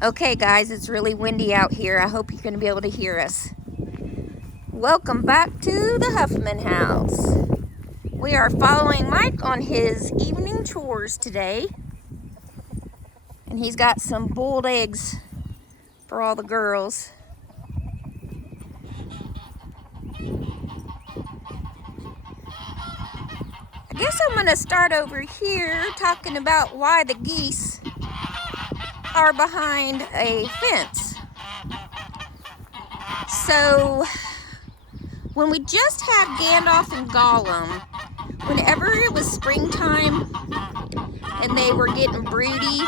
Okay guys, it's really windy out here. I hope you're going to be able to hear us. Welcome back to the Huffman house. We are following Mike on his evening chores today. And he's got some boiled eggs for all the girls. I guess I'm going to start over here talking about why the geese are behind a fence. So, when we just had Gandalf and Gollum, whenever it was springtime and they were getting broody,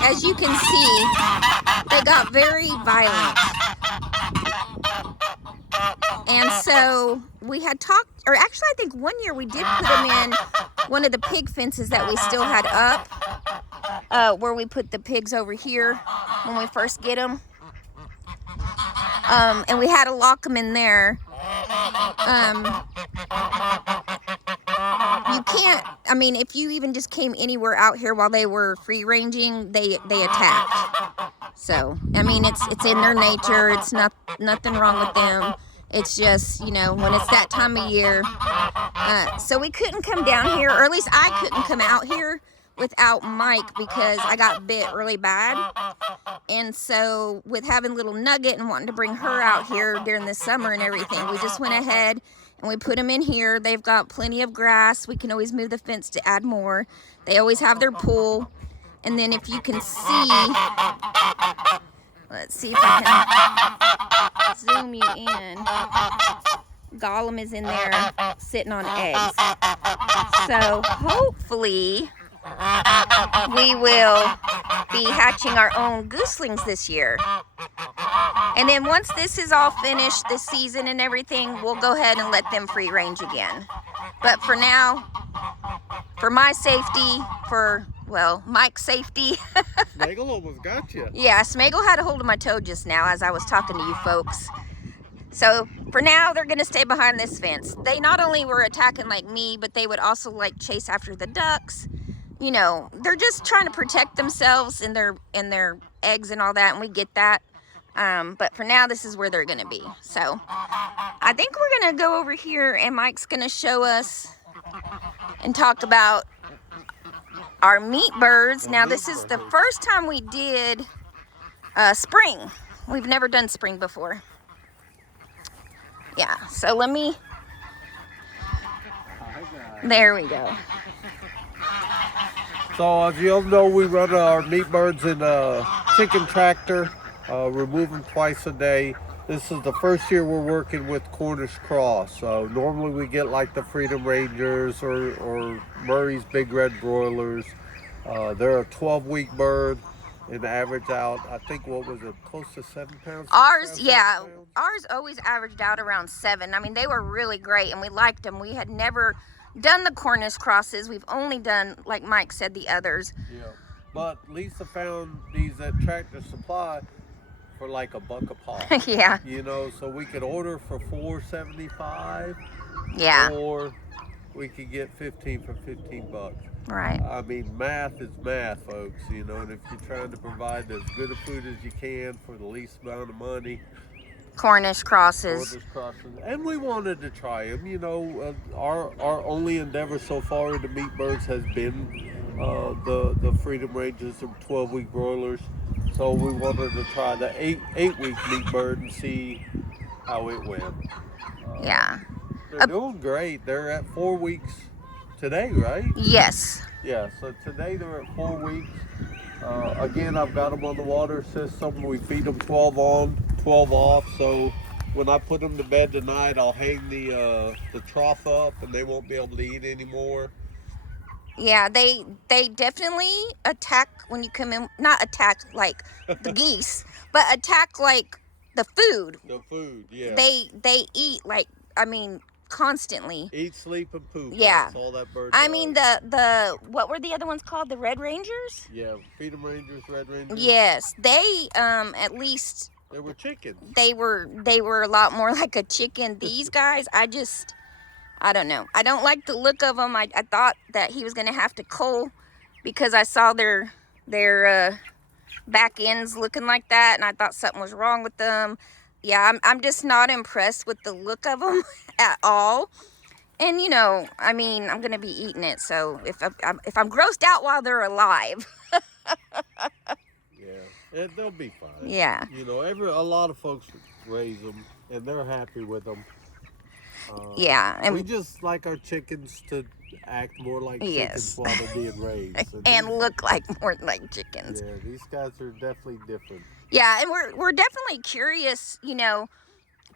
as you can see, they got very violent. And so we had talked, or actually I think one year we did put them in one of the pig fences that we still had up, where we put the pigs over here when we first get them. And we had to lock them in there. You can't, I mean, if you even just came anywhere out here while they were free ranging, they attacked. So, I mean, it's in their nature. It's nothing wrong with them. It's just, you know, when it's that time of year. So we couldn't come down here, or at least I couldn't come out here without Mike because I got bit really bad. And so with having little Nugget and wanting to bring her out here during the summer and everything, we just went ahead and we put them in here. They've got plenty of grass. We can always move the fence to add more. They always have their pool. And then if you can see, let's see if I can zoom you in. Gollum is in there sitting on eggs. So hopefully we will be hatching our own gooselings this year. And then once this is all finished, this season and everything, we'll go ahead and let them free range again. But for now, for my safety, for, well, Mike's safety. Smagel almost got you. Yeah, Smagel had a hold of my toe just now as I was talking to you folks. So for now, they're going to stay behind this fence. They not only were attacking like me, but they would also like chase after the ducks. You know, they're just trying to protect themselves and their eggs and all that, and we get that. But for now, this is where they're going to be. So I think we're going to go over here, and Mike's going to show us and talk about our meat birds. Now, this is the first time we did spring. We've never done spring before. Yeah, so let me, there we go. So as you all know, we run our meat birds in a chicken tractor, remove them twice a day. This is the first year we're working with Cornish cross. So normally we get like the Freedom Rangers or Murray's Big Red Broilers. They're a 12-week bird and average out, I think, what was it, close to 7 pounds? Ours, yeah, ours always averaged out around 7. I mean, they were really great and we liked them. We had never done the Cornish crosses. We've only done, like Mike said, the others. Yeah, but Lisa found these at Tractor Supply for like $1 a pop. Yeah. You know, so we could order for $4.75. Yeah. Or we could get 15 for $15. Right. I mean, math is math, folks. You know, and if you're trying to provide as good a food as you can for the least amount of money. Cornish crosses. Cornish crosses. And we wanted to try them. You know, our only endeavor so far in the meat birds has been the Freedom Rangers and 12-week broilers. So we wanted to try the 8-week meat bird and see how it went. Yeah. They're doing great. They're at 4 weeks today, right? Yes. Yeah, so today they're at 4 weeks. Again, I've got them on the water system. We feed them 12 on, 12 off. So when I put them to bed tonight, I'll hang the trough up and they won't be able to eat anymore. Yeah, they definitely attack when you come in. Not attack like the geese, but attack like the food. The food, yeah. They eat like, I mean, constantly. Eat, sleep, and poop. Yeah. That's all that bird I does. mean, the what were the other ones called? The Red Rangers? Yeah, Freedom Rangers, Red Rangers. Yes, they at least They were chickens. They were a lot more like a chicken. These guys, I don't know. I don't like the look of them. I thought that he was gonna have to cull because I saw their back ends looking like that, and I thought something was wrong with them. Yeah, I'm just not impressed with the look of them at all. And you know, I mean, I'm gonna be eating it, so if I'm grossed out while they're alive. Yeah, they'll be fine. Yeah. You know, a lot of folks raise them, and they're happy with them. Yeah, and we just like our chickens to act more like chickens yes, while they're being raised. and look like more like chickens. Yeah, these guys are definitely different. Yeah, and we're definitely curious, you know,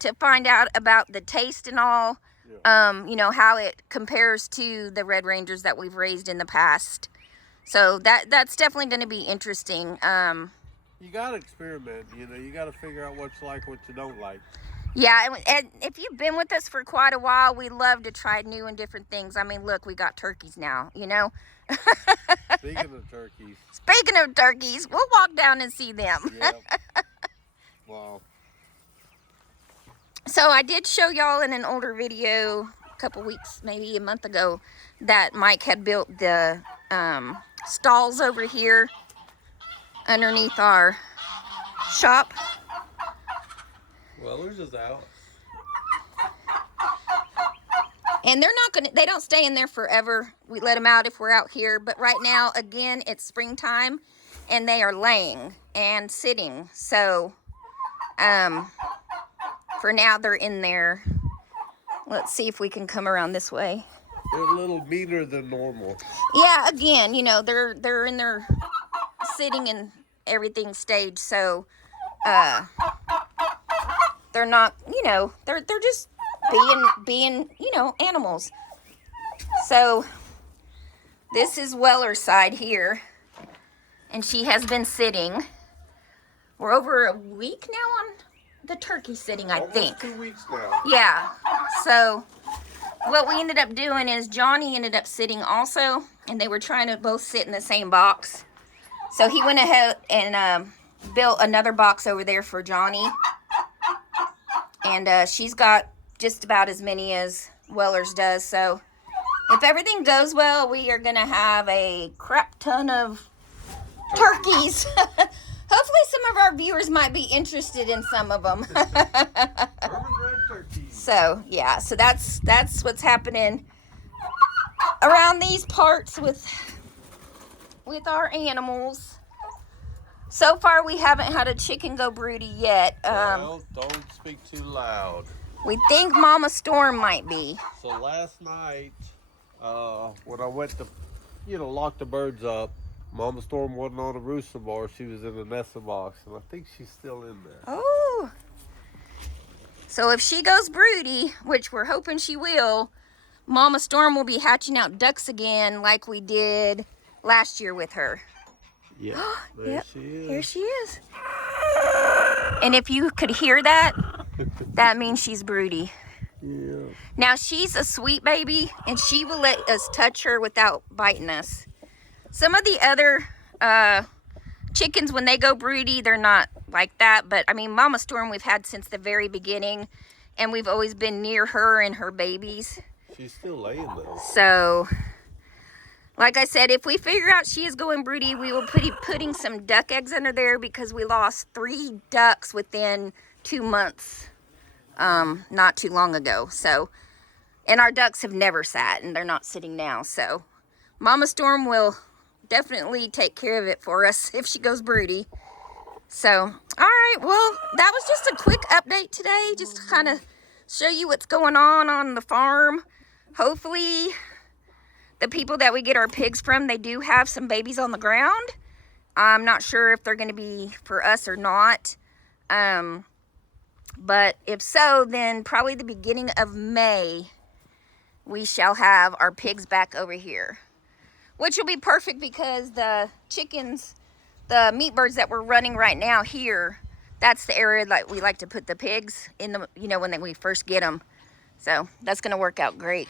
to find out about the taste and all. Yeah. You know, how it compares to the Red Rangers that we've raised in the past. So that's definitely going to be interesting. You gotta experiment. You know, you gotta figure out what you like, what you don't like. Yeah, and if you've been with us for quite a while, we love to try new and different things. I mean, look, we got turkeys now, you know. Speaking of turkeys. Speaking of turkeys, we'll walk down and see them. Yep. Wow. So I did show y'all in an older video a couple weeks, maybe a month ago, that Mike had built the stalls over here underneath our shop. Well, they're just out. And they don't stay in there forever. We let them out if we're out here. But right now, again, it's springtime and they are laying and sitting. So, for now, they're in there. Let's see if we can come around this way. They're a little meaner than normal. Yeah, again, you know, they're in their sitting and everything stage. So, they're not, you know, they're just being, you know, animals. So this is Weller's side here, and she has been sitting. We're over a week now on the turkey sitting, I think. 2 weeks now. Yeah. So what we ended up doing is Johnny ended up sitting also, and they were trying to both sit in the same box. So he went ahead and built another box over there for Johnny. And she's got just about as many as Weller's does. So if everything goes well, we are going to have a crap ton of turkeys. Hopefully some of our viewers might be interested in some of them. Urban red turkeys. So, yeah. So that's what's happening around these parts with our animals. So far, we haven't had a chicken go broody yet. Well, don't speak too loud. We think Mama Storm might be. So last night, when I went to, you know, lock the birds up, Mama Storm wasn't on a rooster bar. She was in a nesting box, and I think she's still in there. Oh. So if she goes broody, which we're hoping she will, Mama Storm will be hatching out ducks again like we did last year with her. Yeah, there yep. she is. Here she is. And if you could hear that, that means she's broody. Yeah. Now, she's a sweet baby, and she will let us touch her without biting us. Some of the other chickens, when they go broody, they're not like that. But, I mean, Mama Storm we've had since the very beginning, and we've always been near her and her babies. She's still laying, though. So, like I said, if we figure out she is going broody, we will be putting some duck eggs under there because we lost 3 ducks within 2 months not too long ago. So, and our ducks have never sat, and they're not sitting now. So, Mama Storm will definitely take care of it for us if she goes broody. So, all right, well, that was just a quick update today, just to kind of show you what's going on the farm. Hopefully the people that we get our pigs from, they do have some babies on the ground. I'm not sure if they're going to be for us or not. But if so, then probably the beginning of May, we shall have our pigs back over here. Which will be perfect because the chickens, the meat birds that we're running right now here, that's the area that we like to put the pigs in, the, you know, when we first get them. So that's going to work out great.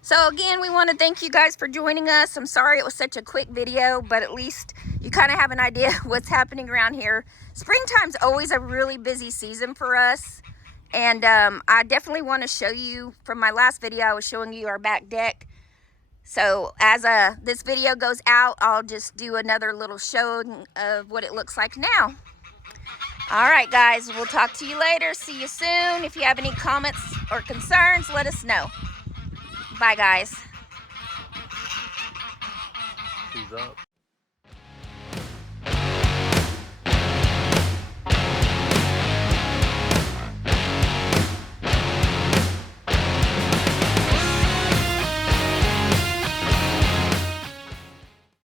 So again, we want to thank you guys for joining us. I'm sorry it was such a quick video, but at least you kind of have an idea what's happening around here. Springtime's always a really busy season for us. And I definitely want to show you, from my last video, I was showing you our back deck. So as this video goes out, I'll just do another little showing of what it looks like now. All right, guys, we'll talk to you later. See you soon. If you have any comments or concerns, let us know. Bye, guys. She's up.